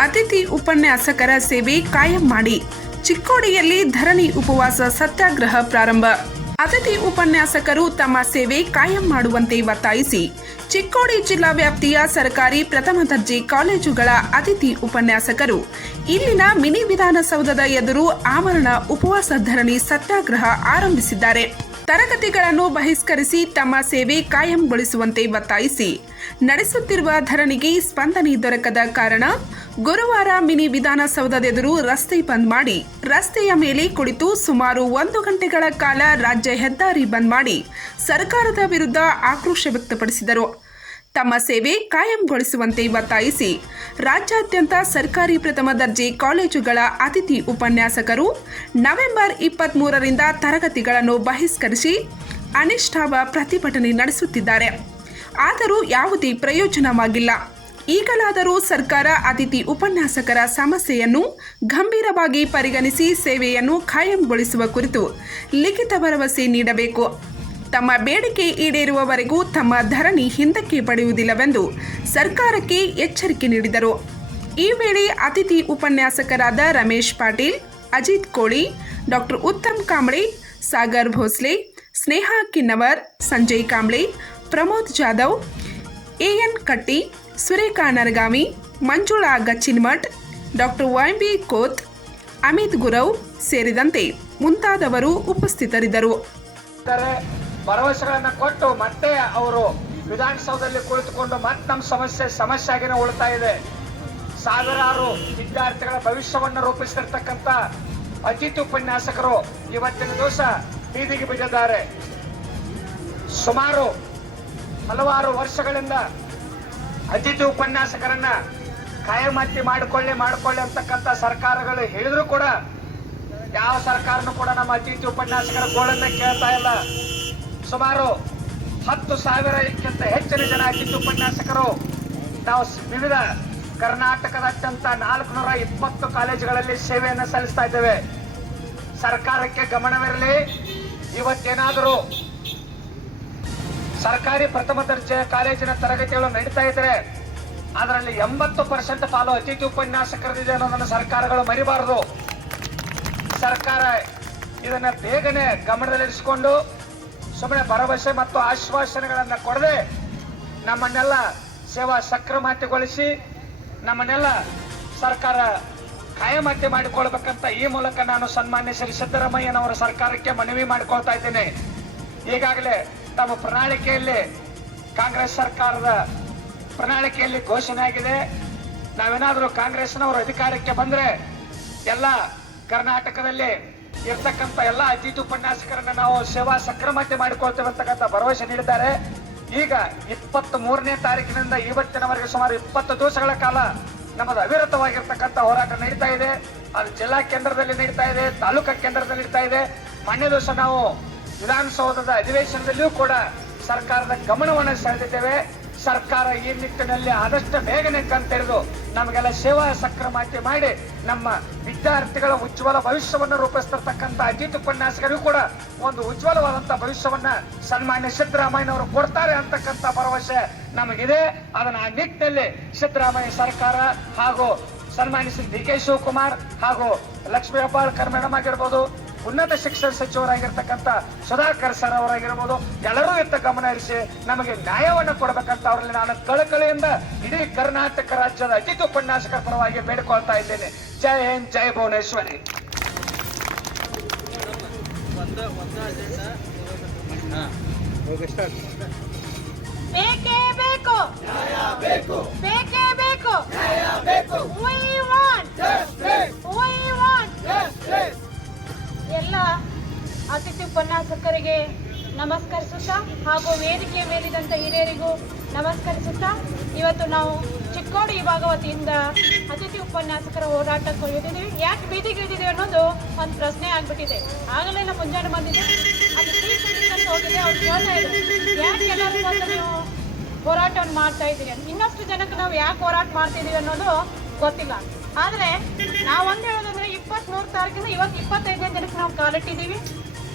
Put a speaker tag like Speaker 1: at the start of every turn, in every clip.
Speaker 1: ಅತಿಥಿ ಉಪನ್ಯಾಸಕರ ಸೇವೆ ಕಾಯಂ ಮಾಡಿ. ಚಿಕ್ಕೋಡಿಯಲ್ಲಿ ಧರಣಿ ಉಪವಾಸ ಸತ್ಯಾಗ್ರಹ ಪ್ರಾರಂಭ. ಅತಿಥಿ ಉಪನ್ಯಾಸಕರು ತಮ್ಮ ಸೇವೆ ಕಾಯಂ ಮಾಡುವಂತೆ ಒತ್ತಾಯಿಸಿ. ಚಿಕ್ಕೋಡಿ ಜಿಲ್ಲಾ ವ್ಯಾಪ್ತಿಯ ಸರ್ಕಾರಿ ಪ್ರಥಮ ದರ್ಜೆ ಕಾಲೇಜುಗಳ ಅತಿಥಿ ಉಪನ್ಯಾಸಕರು. ಇಲ್ಲಿನ ಮಿನಿ ವಿಧಾನಸೌಧದ ಎದುರು ಆಮರಣ ಉಪವಾಸ ಧರಣಿ ಸತ್ಯಾಗ್ರಹ ಆರಂಭಿಸಿದ್ದಾರೆ. ತರಗತಿಗಳನ್ನು ಬಹಿಷ್ಕರಿಸಿ ತಮ್ಮ ಸೇವೆ ಕಾಯಂಗೊಳಿಸುವಂತೆ ಒತ್ತಾಯಿಸಿ. ನಡೆಸುತ್ತಿರುವ ಧರಣಿಗೆ ಸ್ಪಂದನೆ ದೊರಕದ ಕಾರಣ ಗುರುವಾರ ಮಿನಿ ವಿಧಾನಸೌಧದೆದುರು ರಸ್ತೆ ಬಂದ್ ಮಾಡಿ ರಸ್ತೆಯ ಮೇಲೆ ಕುಳಿತು ಸುಮಾರು ಒಂದು ಗಂಟೆಗಳ ಕಾಲ ರಾಜ್ಯ ಹೆದ್ದಾರಿ ಬಂದ್ ಮಾಡಿ ಸರ್ಕಾರದ ವಿರುದ್ಧ ಆಕ್ರೋಶ ವ್ಯಕ್ತಪಡಿಸಿದರು. ತಮ್ಮ ಸೇವೆ ಕಾಯಂಗೊಳಿಸುವಂತೆ ಒತ್ತಾಯಿಸಿ ರಾಜ್ಯಾದ್ಯಂತ ಸರ್ಕಾರಿ ಪ್ರಥಮ ದರ್ಜೆ ಕಾಲೇಜುಗಳ ಅತಿಥಿ ಉಪನ್ಯಾಸಕರು ನವೆಂಬರ್ ಇಪ್ಪತ್ತ್ಮೂರರಿಂದ ತರಗತಿಗಳನ್ನು ಬಹಿಷ್ಕರಿಸಿ ಅನಿಷ್ಠಾವ ಪ್ರತಿಭಟನೆ ನಡೆಸುತ್ತಿದ್ದಾರೆ. ಆದರೂ ಯಾವುದೇ ಪ್ರಯೋಜನವಾಗಿಲ್ಲ. ಈಗಲಾದರೂ ಸರ್ಕಾರ ಅತಿಥಿ ಉಪನ್ಯಾಸಕರ ಸಮಸ್ಯೆಯನ್ನು ಗಂಭೀರವಾಗಿ ಪರಿಗಣಿಸಿ ಸೇವೆಯನ್ನು ಖಾಯಂಗೊಳಿಸುವ ಕುರಿತು ಲಿಖಿತ ಭರವಸೆ ನೀಡಬೇಕು. ತಮ್ಮ ಬೇಡಿಕೆ ಈಡೇರುವವರೆಗೂ ತಮ್ಮ ಧರಣಿ ಹಿಂದಕ್ಕೆ ಪಡೆಯುವುದಿಲ್ಲವೆಂದು ಸರ್ಕಾರಕ್ಕೆ ಎಚ್ಚರಿಕೆ ನೀಡಿದರು. ಈ ವೇಳೆ ಅತಿಥಿ ಉಪನ್ಯಾಸಕರಾದ Ramesh Patil, Ajit Koli doctor Uttam Kamble, Sagar Bhosale, Sneha Kinnavar, Sanjay Kamble, Pramod Jadhav, AN Katti Surekha Naragami Manjula Gachchinmath, doctor YMB Koth, Amit Gurav ಸೇರಿದಂತೆ ಮುಂತಾದವರು ಉಪಸ್ಥಿತರಿದ್ದರು.
Speaker 2: ಭರವಸೆಗಳನ್ನು ಕೊಟ್ಟು ಮತ್ತೆ ಅವರು ವಿಧಾನಸೌಧದಲ್ಲಿ ಕುಳಿತುಕೊಂಡು ಮತ್ತೆ ನಮ್ಮ ಸಮಸ್ಯೆ ಸಮಸ್ಯೆ ಆಗಿನ ಉಳ್ತಾ ಇದೆ. ಸಾವಿರಾರು ವಿದ್ಯಾರ್ಥಿಗಳ ಭವಿಷ್ಯವನ್ನು ರೂಪಿಸಿರ್ತಕ್ಕಂಥ ಅತಿಥಿ ಉಪನ್ಯಾಸಕರು ಇವತ್ತಿನ ದಿವಸ ಬೀದಿಗೆ ಬಿದ್ದಿದ್ದಾರೆ. ಸುಮಾರು ಹಲವಾರು ವರ್ಷಗಳಿಂದ ಅತಿಥಿ ಉಪನ್ಯಾಸಕರನ್ನ ಕಾಯಮತ್ತಿ ಮಾಡಿಕೊಳ್ಳಿ ಮಾಡಿಕೊಳ್ಳಿ ಅಂತಕ್ಕಂಥ ಸರ್ಕಾರಗಳು ಹೇಳಿದ್ರು ಕೂಡ ಯಾವ ಸರ್ಕಾರನೂ ಕೂಡ ನಮ್ಮ ಅತಿಥಿ ಉಪನ್ಯಾಸಕರ ಗೋಳನ್ನ ಕೇಳ್ತಾ ಇಲ್ಲ. ಸುಮಾರು ಹತ್ತು ಸಾವಿರಕ್ಕಿಂತ ಹೆಚ್ಚಿನ ಜನ ಅತಿಥಿ ಉಪನ್ಯಾಸಕರು ನಾವು ವಿವಿಧ ನಾಲ್ಕು ನೂರ ಇಪ್ಪತ್ತು ಕಾಲೇಜುಗಳಲ್ಲಿ ಸೇವೆಯನ್ನು ಸಲ್ಲಿಸ್ತಾ ಇದ್ದೇವೆ. ಸರ್ಕಾರಕ್ಕೆ ಗಮನವಿರಲಿ. ಇವತ್ತೇನಾದರೂ ಸರ್ಕಾರಿ ಪ್ರಥಮ ದರ್ಜೆ ಕಾಲೇಜಿನ ತರಗತಿಗಳು ನಡೀತಾ ಇದ್ರೆ ಅದರಲ್ಲಿ ಎಂಬತ್ತು ಪರ್ಸೆಂಟ್ ಪಾಲು ಅತಿಥಿ ಉಪನ್ಯಾಸಕರದಿದೆ ಅನ್ನೋದನ್ನು ಸರ್ಕಾರಗಳು ಮರಿಬಾರದು. ಸರ್ಕಾರ ಇದನ್ನ ಬೇಗನೆ ಗಮನದಲ್ಲಿರಿಸಿಕೊಂಡು ಸುಮ್ಮನೆ ಭರವಸೆ ಮತ್ತು ಆಶ್ವಾಸನೆಗಳನ್ನು ಕೊಡದೆ ನಮ್ಮನ್ನೆಲ್ಲ ಸೇವಾ ಸಕ್ರಮತೆಗೊಳಿಸಿ ನಮ್ಮನ್ನೆಲ್ಲ ಸರ್ಕಾರ ಕಾಯಮತೆ ಮಾಡಿಕೊಳ್ಬೇಕಂತ ಈ ಮೂಲಕ ನಾನು ಸನ್ಮಾನ್ಯ ಶ್ರೀ ಸಿದ್ದರಾಮಯ್ಯನವರ ಸರ್ಕಾರಕ್ಕೆ ಮನವಿ ಮಾಡಿಕೊಳ್ತಾ ಇದ್ದೇನೆ. ಈಗಾಗಲೇ ತಮ್ಮ ಪ್ರಣಾಳಿಕೆಯಲ್ಲಿ ಕಾಂಗ್ರೆಸ್ ಸರ್ಕಾರದ ಪ್ರಣಾಳಿಕೆಯಲ್ಲಿ ಘೋಷಣೆ ಆಗಿದೆ ನಾವೇನಾದರೂ ಕಾಂಗ್ರೆಸ್ನವರು ಅಧಿಕಾರಕ್ಕೆ ಬಂದರೆ ಎಲ್ಲ ಕರ್ನಾಟಕದಲ್ಲಿ ಇರ್ತಕ್ಕಂಥ ಎಲ್ಲ ಅತಿಥಿ ಉಪನ್ಯಾಸಕರನ್ನ ನಾವು ಸೇವಾ ಸಕ್ರಮತೆ ಮಾಡಿಕೊಳ್ತೇವೆ ಅಂತಕ್ಕಂಥ ಭರವಸೆ ನೀಡಿದ್ದಾರೆ. ಈಗ ಇಪ್ಪತ್ತ್ ಮೂರನೇ ತಾರೀಕಿನಿಂದ ಇವತ್ತಿನವರೆಗೆ ಸುಮಾರು ಇಪ್ಪತ್ತು ದಿವಸಗಳ ಕಾಲ ನಮ್ಮದು ಅವಿರತವಾಗಿರ್ತಕ್ಕಂಥ ಹೋರಾಟ ನಡೀತಾ ಇದೆ. ಅದು ಜಿಲ್ಲಾ ಕೇಂದ್ರದಲ್ಲಿ ನಡೀತಾ ಇದೆ, ತಾಲೂಕಾ ಕೇಂದ್ರದಲ್ಲಿ ನಡೀತಾ ಇದೆ. ಮೊನ್ನೆ ದಿವಸ ನಾವು ವಿಧಾನಸೌಧದ ಅಧಿವೇಶನದಲ್ಲಿಯೂ ಕೂಡ ಸರ್ಕಾರದ ಗಮನವನ್ನು ಸೆಳೆದಿದ್ದೇವೆ. ಸರ್ಕಾರ ಈ ನಿಟ್ಟಿನಲ್ಲಿ ಆದಷ್ಟು ಬೇಗನೆ ಕಣ್ತೆರೆದು ನಮಗೆಲ್ಲ ಸೇವಾ ಸಕ್ರಮಾತಿ ಮಾಡಿ ನಮ್ಮ ವಿದ್ಯಾರ್ಥಿಗಳ ಉಜ್ವಲ ಭವಿಷ್ಯವನ್ನು ರೂಪಿಸ್ತಿರ್ತಕ್ಕಂಥ ಅಜಿತ್ ಉಪನ್ಯಾಸಕರಿಗೂ ಕೂಡ ಒಂದು ಉಜ್ವಲವಾದಂತ ಭವಿಷ್ಯವನ್ನ ಸನ್ಮಾನ್ಯ ಸಿದ್ದರಾಮಯ್ಯನವರು ಕೊಡ್ತಾರೆ ಅಂತಕ್ಕಂಥ ಭರವಸೆ ನಮಗಿದೆ. ಅದನ್ನ ಆ ನಿಟ್ಟಿನಲ್ಲಿ ಸಿದ್ದರಾಮಯ್ಯ ಸರ್ಕಾರ ಹಾಗೂ ಸನ್ಮಾನಿಸಿದ ಡಿ ಕೆ ಶಿವಕುಮಾರ್ ಹಾಗೂ ಲಕ್ಷ್ಮೀ ಹೆಬ್ಬಾಳ್ಕರ್ ಮೇಡಮ್ ಆಗಿರ್ಬೋದು ಉನ್ನತ ಶಿಕ್ಷಣ ಸಚಿವರಾಗಿರ್ತಕ್ಕಂಥ ಸುಧಾಕರ್ ಸರ್ ಅವರಾಗಿರ್ಬೋದು ಎಲ್ಲರೂ ಇತ್ತ ಗಮನ ಹರಿಸಿ ನಮಗೆ ನ್ಯಾಯವನ್ನು ಕೊಡಬೇಕಂತ ಅವರಲ್ಲಿ ನಾನು ಕಳಕಳಿಯಿಂದ ಇಡೀ ಕರ್ನಾಟಕ ರಾಜ್ಯದ ಅತಿಥಿ ಉಪನ್ಯಾಸಕರ ಪರವಾಗಿ ಬೇಡಿಕೊಳ್ತಾ ಇದ್ದೇನೆ. ಜೈ ಹಿಂದ್ ಜೈ ಭುವನೇಶ್ವರಿ.
Speaker 3: ಬೇಕೇ ಬೇಕು. ಬೇಕೇ ಬೇಕು. We want. We want. ಎಲ್ಲ ಅತಿಥಿ ಉಪನ್ಯಾಸಕರಿಗೆ ನಮಸ್ಕರಿಸುತ್ತಾ ಹಾಗೂ ವೇದಿಕೆ ಮೇಲಿದಂಥ ಹಿರಿಯರಿಗೂ ನಮಸ್ಕರಿಸುತ್ತಾ ಇವತ್ತು ನಾವು ಚಿಕ್ಕೋಡಿ ವಿಭಾಗ ವತಿಯಿಂದ ಅತಿಥಿ ಉಪನ್ಯಾಸಕರ ಹೋರಾಟಕ್ಕೆ ಇಳಿದಿದ್ದೀವಿ. ಯಾಕೆ ಬೀದಿಗೆ ಇಳಿದಿದ್ದೀವಿ ಅನ್ನೋದು ಒಂದು ಪ್ರಶ್ನೆ ಆಗ್ಬಿಟ್ಟಿದೆ. ಆಗಲೇ ನಮ್ಮ ಮುಂಜಾನೆ ಬಂದಿದೆ. ಅದು ಕೇಳ್ತಾ ಯಾಕೆ ನೀವು ಹೋರಾಟವನ್ನು ಮಾಡ್ತಾ ಇದ್ದೀರಿ ಅಂತ. ಇನ್ನಷ್ಟು ಜನಕ್ಕೆ ನಾವು ಯಾಕೆ ಹೋರಾಟ ಮಾಡ್ತಿದ್ದೀವಿ ಅನ್ನೋದು ಗೊತ್ತಿಲ್ಲ. ಆದರೆ ನಾವೊಂದು ಹೇಳೋದು ಇಪ್ಪತ್ತ್ಮೂರು ತಾರೀಕಿಂದ ಇವತ್ತು ಇಪ್ಪತ್ತೈದನೇ ದಿನಕ್ಕೆ ನಾವು ಕಾಲಿಟ್ಟಿದ್ದೀವಿ.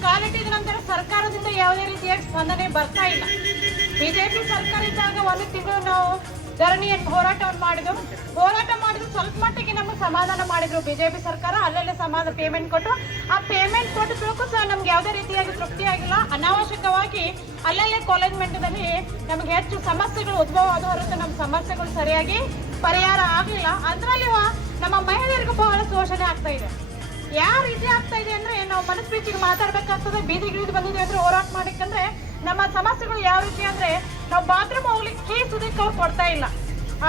Speaker 3: ಕಾಲಿಟ್ಟಿದ ನಂತರ ಸರ್ಕಾರದಿಂದ ಯಾವುದೇ ರೀತಿಯ ಸ್ಪಂದನೆ ಬರ್ತಾ ಇಲ್ಲ. ಬಿಜೆಪಿ ಸರ್ಕಾರ ಇದ್ದಾಗ ಒಂದು ತಿಂಗಳು ನಾವು ಧರಣಿಯನ್ನು ಹೋರಾಟವನ್ನು ಮಾಡಿದ್ರು ಹೋರಾಟ ಮಾಡಿದ್ರು ಸ್ವಲ್ಪ ಮಟ್ಟಿಗೆ ನಮಗೆ ಸಮಾಧಾನ ಮಾಡಿದ್ರು ಬಿಜೆಪಿ ಸರ್ಕಾರ. ಅಲ್ಲಲ್ಲೇ ಸಮಾಧಾನ ಪೇಮೆಂಟ್ ಕೊಟ್ಟು, ಆ ಪೇಮೆಂಟ್ ಕೊಟ್ಟು ತಿಳ್ಕೊ ಸಹ ನಮ್ಗೆ ಯಾವುದೇ ರೀತಿಯಾಗಿ ತೃಪ್ತಿ ಆಗಿಲ್ಲ. ಅನಾವಶ್ಯಕವಾಗಿ ಅಲ್ಲಲ್ಲೇ ಕಾಲೇಜ್ ನಮಗೆ ಹೆಚ್ಚು ಸಮಸ್ಯೆಗಳು ಉದ್ಭವ ಆದ ಹೊರತು ನಮ್ಮ ಸಮಸ್ಯೆಗಳು ಸರಿಯಾಗಿ ಪರಿಹಾರ ಆಗಲಿಲ್ಲ. ಅದರಲ್ಲಿ ನಮ್ಮ ಮಹಿಳೆಯರಿಗೂ ಬಹಳ ಶೋಷಣೆ ಆಗ್ತಾ ಇದೆ. ಯಾವ ರೀತಿ ಆಗ್ತಾ ಇದೆ ಅಂದ್ರೆ ನಾವು ಮನಸ್ಪೀಚಿಗೆ ಮಾತಾಡ್ಬೇಕಾಗ್ತದೆ ಬೀದಿಗಿಳಿದು ಬಂದಿದೆ ಅಂದ್ರೆ ಹೋರಾಟ ಮಾಡಿಕಂದ್ರೆ ನಮ್ಮ ಸಮಸ್ಯೆಗಳು ಯಾವ ರೀತಿ ಅಂದ್ರೆ ನಾವು ಬಾತ್ರೂಮ್ ಹೋಗ್ಲಿಕ್ಕೆ ಕೀ ಸುದಕ್ಕೆ ಅವ್ರು ಕೊಡ್ತಾ ಇಲ್ಲ.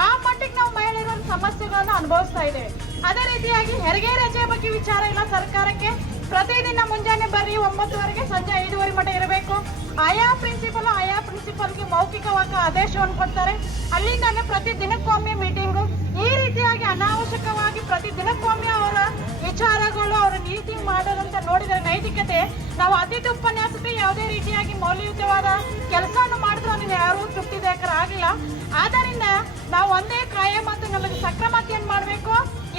Speaker 3: ಆ ಮಟ್ಟಿಗೆ ನಾವು ಮಹಿಳೆಯರ ಸಮಸ್ಯೆಗಳನ್ನು ಸಮಸ್ಯೆಗಳನ್ನ ಅನುಭವಿಸ್ತಾ ಇದ್ದೇವೆ. ಅದೇ ರೀತಿಯಾಗಿ ಹೆರಿಗೆ ರಜೆ ಬಗ್ಗೆ ವಿಚಾರ ಇಲ್ಲ. ಸರ್ಕಾರಕ್ಕೆ ಪ್ರತಿದಿನ ಮುಂಜಾನೆ ಬರ್ರಿ, ಒಂಬತ್ತುವರೆಗೆ ಸಂಜೆ ಐದುವರೆ ಮಟ್ಟ ಇರಬೇಕು. ಆಯಾ ಪ್ರಿನ್ಸಿಪಲ್ ಆಯಾ ಪ್ರಿನ್ಸಿಪಲ್ಗೆ ಮೌಖಿಕವಾಗಿ ಆದೇಶವನ್ನು ಕೊಡ್ತಾರೆ. ಅಲ್ಲಿಂದಾನೆ ಪ್ರತಿ ದಿನಕ್ಕೊಮ್ಮೆ ಮೀಟಿಂಗು ಈ ರೀತಿಯಾಗಿ ವಿಚಾರಗಳು ಅವರ ನೀತಿ ಮಾಡೋದಂತ ನೋಡಿದರೆ ನೈತಿಕತೆ. ನಾವು ಅತಿಥಿ ಉಪನ್ಯಾಸಕ್ಕೆ ಯಾವುದೇ ರೀತಿಯಾಗಿ ಮೌಲ್ಯಯುತವಾದ ಕೆಲಸವನ್ನು ಮಾಡಿದ್ರು ಯಾರು ಯಾರೂ ತೃಪ್ತಿದಾಯಕರಾಗಿಲ್ಲ ಆದ್ದರಿಂದ ನಾವು ಒಂದೇ ಕಾಯ ಮತ್ತು ನಮಗೆ ಸಕ್ರಮತೆಯನ್ನು ಮಾಡಬೇಕು?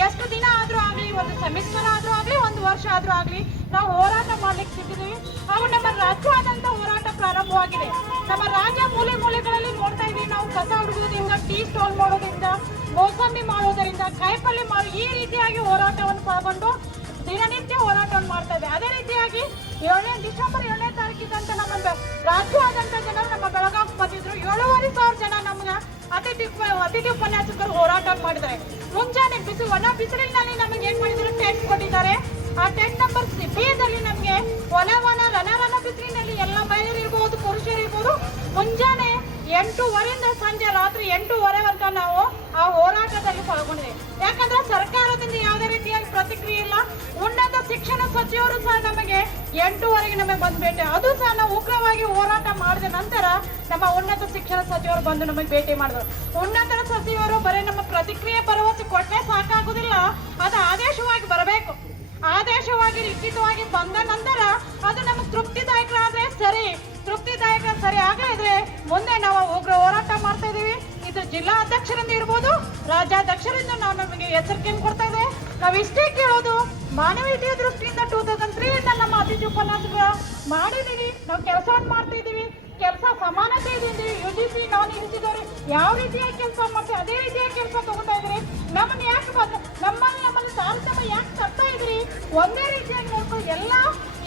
Speaker 3: ಎಷ್ಟು ದಿನ ಆದ್ರೂ ಆಗಲಿ, ಒಂದು ಸೆಮಿಸ್ಟರ್ ಆದ್ರೂ ಆಗಲಿ, ಒಂದು ವರ್ಷ ಆದ್ರೂ ಆಗಲಿ ನಾವು ಹೋರಾಟ ಮಾಡ್ಲಿಕ್ಕೆ ಸಿಕ್ಕಿದ್ದೀವಿ. ಹಾಗೂ ನಮ್ಮ ರಾಜ್ಯಾದ್ಯಂತ ಹೋರಾಟ ಪ್ರಾರಂಭವಾಗಿದೆ. ನಮ್ಮ ರಾಜ್ಯ ಮೂಲೆ ಮೂಲೆಗಳಲ್ಲಿ ನೋಡ್ತಾ ಇದ್ದೀವಿ. ನಾವು ಕಸ ಹುಡುಗೋದ್ರಿಂದ ಟೀ ಸ್ಟಾಲ್ ಮಾಡೋದ್ರಿಂದ, ಮೋಸಂಬಿ ಮಾಡೋದರಿಂದ ಕಾಯಿಪಲ್ಲೆ ಮಾಡೋ ಈ ರೀತಿಯಾಗಿ ಹೋರಾಟವನ್ನು ಪಾಲ್ಗೊಂಡು ದಿನನಿತ್ಯ ಹೋರಾಟವನ್ನು ಮಾಡ್ತಾ ಇದೆ ಅದೇ ರೀತಿಯಾಗಿ ಏಳನೇ ಡಿಸೆಂಬರ್ ಏಳನೇ ತಾರೀಕಿದಂತ ನಮ್ಮ ರಾಜ್ಯಾದ್ಯಂತ ಜನರು ನಮ್ಮ ಬೆಳಗಾವಿ ಬಂದಿದ್ರು. ಏಳುವರೆ ಸಾವಿರ ಜನ ನಮ್ಮನ್ನ ಅತಿಥಿ ಅತಿಥಿ ಉಪನ್ಯಾಸಕರು ಹೋರಾಟ ಮಾಡಿದ್ದಾರೆ. ಮುಂಜಾನೆ ಬಿಸಿ, ಒಣ ಬಿಸಿಲಿನಲ್ಲಿ ನಮಗೆ ಏನ್ ಮಾಡಿದ್ರು? ಟೆಂಟ್ ಕೊಟ್ಟಿದ್ದಾರೆ. ಆ ಟೆಂಟ್ ನಂಬರ್ ದಲ್ಲಿ ನಮಗೆ ಒಲವನ ರಣ ಬಿಸಿಲಿನಲ್ಲಿ ಎಲ್ಲ ಮಹಿಳೆಯರು ಇರ್ಬೋದು, ಪುರುಷರು ಇರ್ಬೋದು, ಮುಂಜಾನೆ ಎಂಟೂವರೆಯಿಂದ ಸಂಜೆ ರಾತ್ರಿ ಎಂಟೂವರೆವರೆಗ ನಾವು ಆ ಹೋರಾಟದಲ್ಲಿ ಪಾಲ್ಗೊಂಡಿದೆ ಯಾಕಂದ್ರೆ ಸರ್ಕಾರದಿಂದ ಯಾವುದೇ ರೀತಿಯಾಗಿ ಪ್ರತಿಕ್ರಿಯೆ ಇಲ್ಲ. ಉನ್ನತ ಶಿಕ್ಷಣ ಸಚಿವರು ಸಹ ನಮಗೆ ಎಂಟೂವರೆಗೆ ನಮಗೆ ಬಂದು ಭೇಟಿ. ಅದು ಸಹ ನಾವು ಉಗ್ರವಾಗಿ ಹೋರಾಟ ಮಾಡಿದ ನಂತರ ನಮ್ಮ ಉನ್ನತ ಶಿಕ್ಷಣ ಸಚಿವರು ಬಂದು ನಮಗೆ ಭೇಟಿ ಮಾಡಿದ್ರು. ಉನ್ನತ ಸಚಿವರು ಬರೀ ನಮ್ಮ ಪ್ರತಿಕ್ರಿಯೆ ಭರವಸೆ ಕೊಟ್ಟರೆ ಸಾಕಾಗುದಿಲ್ಲ ಅದು ಆದೇಶವಾಗಿ ಬರಬೇಕು. ಆದೇಶವಾಗಿ ಲಿಖಿತವಾಗಿ ಬಂದ ನಂತರ ಅದು ನಮಗೆ ತೃಪ್ತಿದಾಯಕರಾದ್ರೆ ಸರಿ. ತೃಪ್ತಿದಾಯಕ ಸರಿ. ಆಗಲಿದ್ರೆ ಮುಂದೆ ನಾವು ಉಗ್ರ ಹೋರಾಟ ಮಾಡ್ತಾ ಇದೀವಿ. ಇದು ಜಿಲ್ಲಾ ಅಧ್ಯಕ್ಷರಿಂದ ಇರ್ಬೋದು, ರಾಜ್ಯಾಧ್ಯಕ್ಷರಿಂದ ನಾವು ನಮಗೆ ಎಚ್ಚರಿಕೆಯನ್ನು ಕೊಡ್ತಾ ಇದೆ. ನಾವು ಇಷ್ಟೇ ಕೇಳೋದು, ಮಾನವೀಯತೆಯ ದೃಷ್ಟಿಯಿಂದ ಟೂ ತೌಸಂಡ್ ತ್ರೀ ನಮ್ಮ ಅತಿಥಿ ಉಪನ್ಯಾಸಗಳು ಮಾಡಿದೀವಿ. ನಾವು ಕೆಲಸವನ್ನು ಮಾಡ್ತಾ ಇದೀವಿ. ಕೆಲಸ ಸಮಾನತೆ ಇದೆ ಸಿ ನಾನ್ ಯು ಯಾವ ರೀತಿಯಾಗಿ ಕೆಲಸ ಮತ್ತೆ ಅದೇ ರೀತಿಯಾಗಿ ಕೆಲಸ ತಗೋತಾ ಇದ್ರಿ? ನಮ್ಮನ್ನ ಯಾಕೆ ನಮ್ಮಲ್ಲಿ ನಮ್ಮಲ್ಲಿ ತಾರತಮ್ಯ ಯಾಕೆ ತರ್ತಾ ಇದ್ರಿ? ಒಂದೇ ರೀತಿಯಾಗಿ ನೋಡ್ಕೊಂಡು ಎಲ್ಲ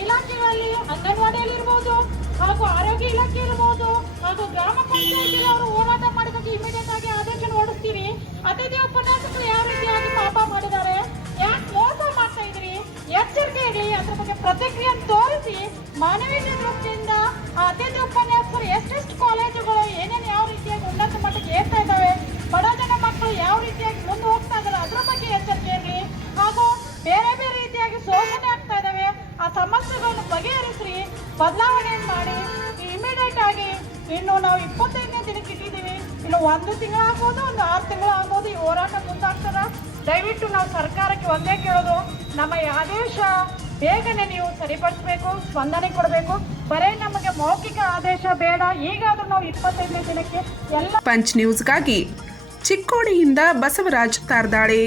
Speaker 3: ಇಲಾಖೆಗಳಲ್ಲಿ, ಅಂಗನವಾಡಿಯಲ್ಲಿ ಇರ್ಬೋದು, ಹಾಗೂ ಆರೋಗ್ಯ ಇಲಾಖೆ ಇರ್ಬೋದು, ಹಾಗೂ ಗ್ರಾಮ ಪಂಚಾಯತಿಯಲ್ಲಿ ಅವರು ಹೋರಾಟ ಮಾಡಿದಾಗ ಇಮಿಡಿಯೇಟ್ ಆಗಿ ಆದೇಶ ಹೊರಡಿಸ್ತೀರಿ. ಅತಿಥಿ ಉಪನ್ಯಾಸಕರು ಯಾವ ರೀತಿಯಾಗಿ ಪಾಪ ಮಾಡಿದ್ದಾರೆ? ಯಾಕೆ ಮೋಸ ಮಾಡ್ತಾ ಇದ್ರಿ? ಎಚ್ಚರಿಕೆ ಇರಲಿ ಅದ್ರ ಬಗ್ಗೆ ಪ್ರತಿಕ್ರಿಯೆ ತೋರಿಸಿ. ಮಾನವೀಯ ದೃಷ್ಟಿಯಿಂದ ಅತಿಥಿ ಉಪನ್ಯಾಸಕರು ಎಷ್ಟೆಷ್ಟು ಕಾಲೇಜುಗಳು ಇನ್ನು ನಾವು ಇಪ್ಪತ್ತೈದನೇ ದಿನಕ್ಕೆ ಇಟ್ಟಿದ್ದೀವಿ. ಇನ್ನು ಒಂದು ತಿಂಗಳು ಆಗ್ಬೋದು ಒಂದು ಆರು ತಿಂಗಳು ಆಗ್ಬೋದು ಈ ಹೋರಾಟ ಮುಂದಾಗ್ತದ? ದಯವಿಟ್ಟು ನಾವು ಸರ್ಕಾರಕ್ಕೆ ಒಂದೇ ಕೇಳೋದು, ನಮ್ಮ ಆದೇಶ ಬೇಗನೆ ನೀವು ಸರಿಪಡಿಸಬೇಕು, ಸ್ಪಂದನೆ ಕೊಡಬೇಕು. ಬರೇ ನಮಗೆ ಮೌಖಿಕ ಆದೇಶ ಬೇಡ, ಈಗಾದರೂ ನಾವು ಇಪ್ಪತ್ತೈದನೇ ದಿನಕ್ಕೆ ಎಲ್ಲ
Speaker 1: ಪಂಚ್ ನ್ಯೂಸ್ಗಾಗಿ ಚಿಕ್ಕೋಡಿಯಿಂದ ಬಸವರಾಜ್ ತಾರ್ದಾಳೆ